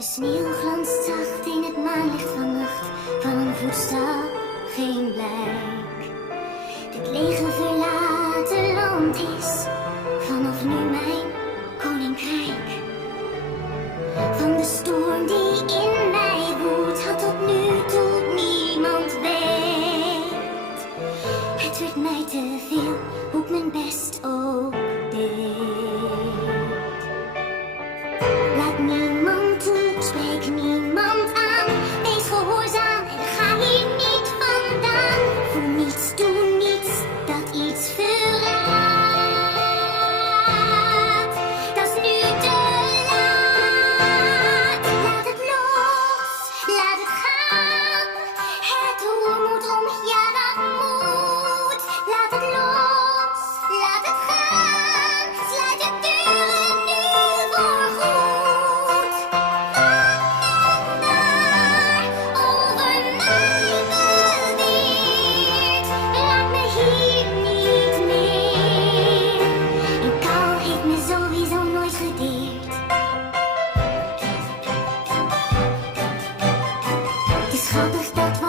De sneeuw glanst zacht in het maanlicht van nacht, van een voetstap geen blijk. Dit lege verlaten land is vanaf nu mijn koninkrijk. Van de storm die in mij woedt, had tot nu toe niemand weet. Het werd mij te veel, hoe ik mijn best ook deed. Laat niemand toe, spreek niemand aan. Wees gehoorzaam en ga hier niet vandaan. Voel niets, doe niets dat iets verraadt. Dat is nu te laat. Laat het los, laat het gaan. Het roer moet om, ja dat moet. Laat het los, laat het gaan. Sluit de deuren nu voorgoed. Over mij beweert, raak me hier niet meer. En kou heeft me sowieso nooit gedeerd. Het is grappig dat